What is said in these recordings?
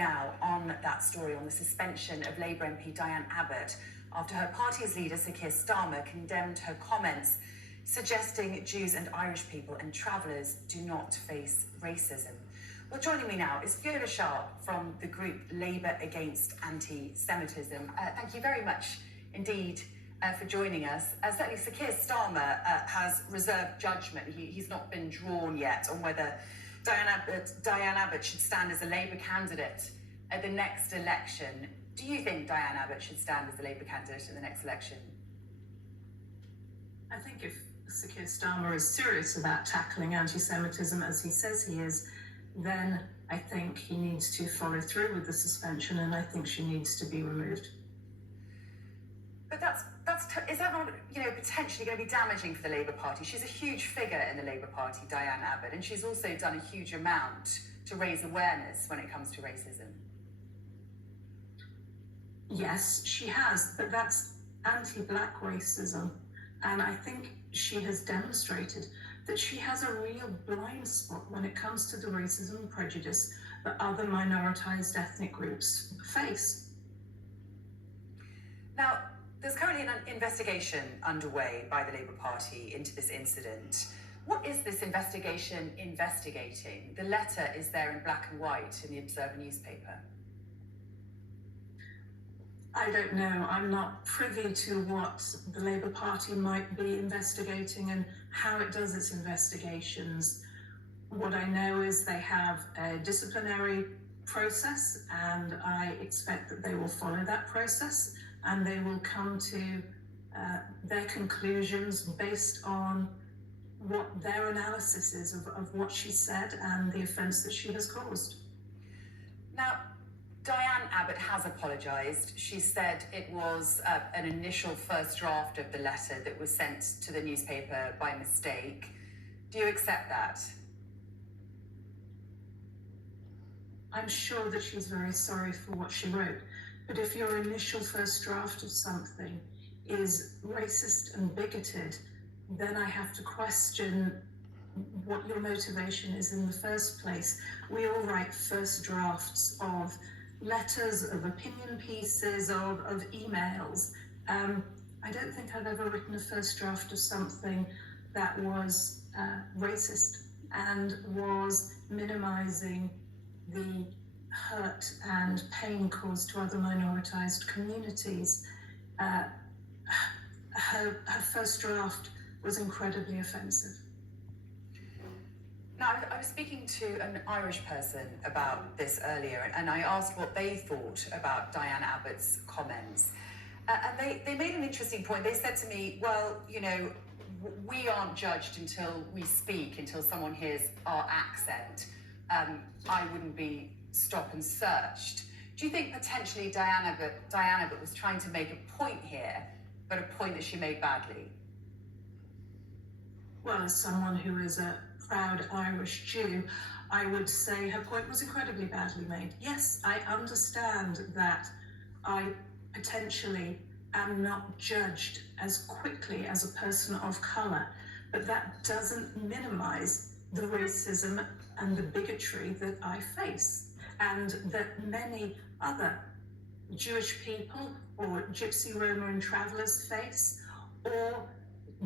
now on that story, on the suspension of Labour MP Diane Abbott after her party's leader Sir Keir Starmer condemned her comments suggesting Jews and Irish people and travellers do not face racism. Well, joining me now is Fiona Sharpe from the group Labour Against Anti-Semitism. Thank you very much indeed for joining us. Certainly Sir Keir Starmer has reserved judgment. He's not been drawn yet on whether Diane Abbott should stand as a Labour candidate at the next election. Do you think Diane Abbott should stand as the Labour candidate in the next election? I think if Sir Keir Starmer is serious about tackling anti-Semitism as he says he is, then I think he needs to follow through with the suspension, and I think she needs to be removed. But is that not, potentially going to be damaging for the Labour Party? She's a huge figure in the Labour Party, Diane Abbott, and she's also done a huge amount to raise awareness when it comes to racism. Yes, she has, but that's anti-black racism. And I think she has demonstrated that she has a real blind spot when it comes to the racism and prejudice that other minoritized ethnic groups face. Now, there's currently an investigation underway by the Labour Party into this incident. What is this investigation investigating? The letter is there in black and white in the Observer newspaper. I don't know. I'm not privy to what the Labour Party might be investigating and how it does its investigations. What I know is they have a disciplinary process, and I expect that they will follow that process and they will come to their conclusions based on what their analysis is of what she said and the offence that she has caused. Now, Diane Abbott has apologised. She said it was an initial first draft of the letter that was sent to the newspaper by mistake. Do you accept that? I'm sure that she's very sorry for what she wrote, but if your initial first draft of something is racist and bigoted, then I have to question what your motivation is in the first place. We all write first drafts of letters, of opinion pieces, of emails. I don't think I've ever written a first draft of something that was racist and was minomising the hurt and pain caused to other minoritized communities. Her first draft was incredibly offensive. Now, I was speaking to an Irish person about this earlier, and I asked what they thought about Diane Abbott's comments. And they made an interesting point. They said to me, well, we aren't judged until we speak, until someone hears our accent. I wouldn't be stopped and searched. Do you think potentially Diane Abbott was trying to make a point here, but a point that she made badly? Well, as someone who is a proud Irish Jew, I would say her point was incredibly badly made. Yes, I understand that I potentially am not judged as quickly as a person of colour, but that doesn't minimise the racism and the bigotry that I face, and that many other Jewish people or Gypsy, Roma and travellers face, or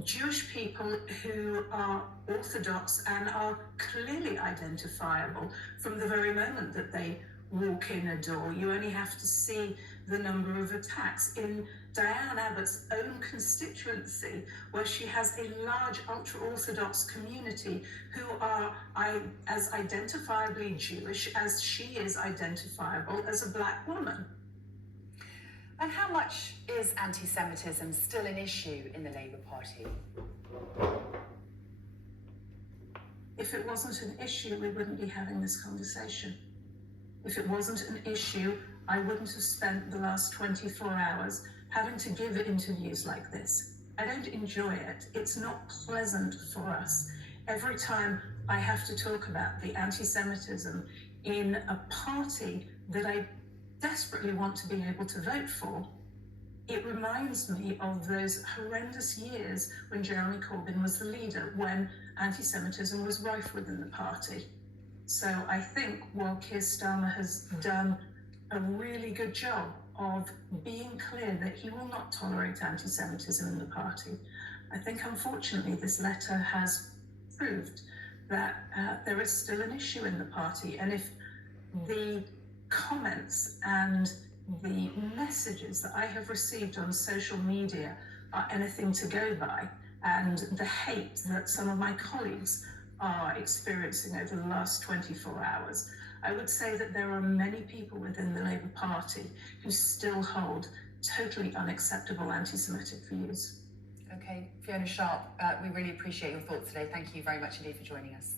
Jewish people who are Orthodox and are clearly identifiable from the very moment that they walk in a door. You only have to see the number of attacks in Diane Abbott's own constituency, where she has a large ultra-Orthodox community who are as identifiably Jewish as she is identifiable as a black woman. And how much is anti-Semitism still an issue in the Labour Party? If it wasn't an issue, we wouldn't be having this conversation. If it wasn't an issue, I wouldn't have spent the last 24 hours having to give interviews like this. I don't enjoy it. It's not pleasant for us. Every time I have to talk about the anti-Semitism in a party that I desperately want to be able to vote for, it reminds me of those horrendous years when Jeremy Corbyn was the leader, when anti-Semitism was rife within the party. So I think while Keir Starmer has done a really good job of being clear that he will not tolerate anti-Semitism in the party, I think unfortunately this letter has proved that there is still an issue in the party. And if the comments and the messages that I have received on social media are anything to go by, and the hate that some of my colleagues are experiencing over the last 24 hours, I would say that there are many people within the Labour Party who still hold totally unacceptable anti-Semitic views. Okay, Fiona Sharpe, we really appreciate your thoughts today. Thank you very much indeed for joining us.